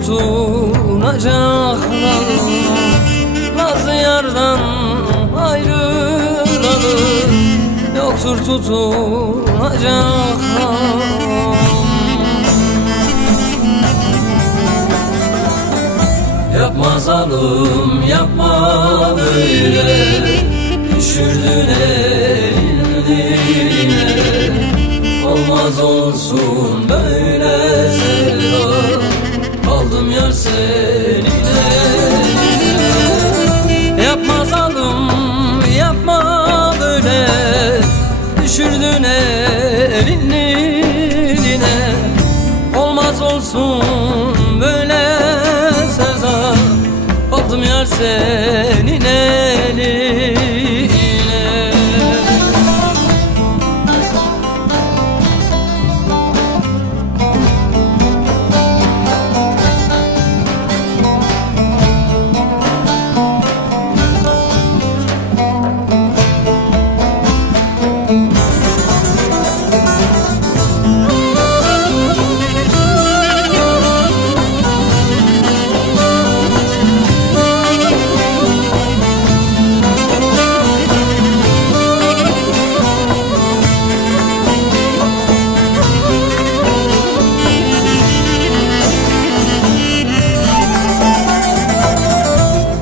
tutunacak Nazlı yardan ayrılalı yoktur tutunacak. Yapma zalim, yapma böyle, düşürdün eline. Olmaz olsun böyle sevda, kaldım yar seninle. Yapma zalim, yapma böyle, düşürdün eline. Olmaz olsun böyle sevda, kaldım yar senin eline.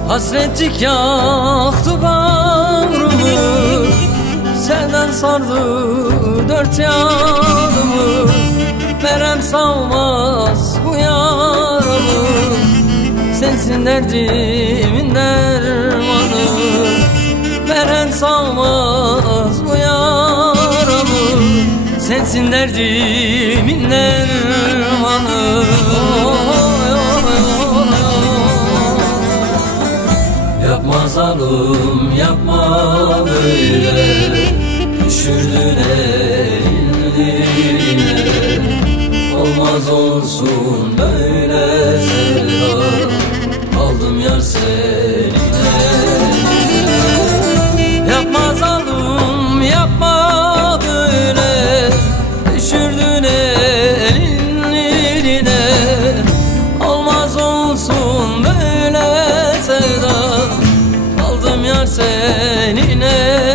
Hasretlik yaktı bağrımı, senden sardı dört yanımı. Merhem savmaz bu yaramı, sensin derdimin dermanı. Merhem savmaz bu yaramı, sensin derdimin dermanı. Yapma zalim, yapma böyle, düşürdün eline. Olmaz olsun böyle sevda, kaldım yar seninle. Yapma zalim, yapma böyle, düşürdün eline. Olmaz olsun böyle sevda, kaldım yar seninle.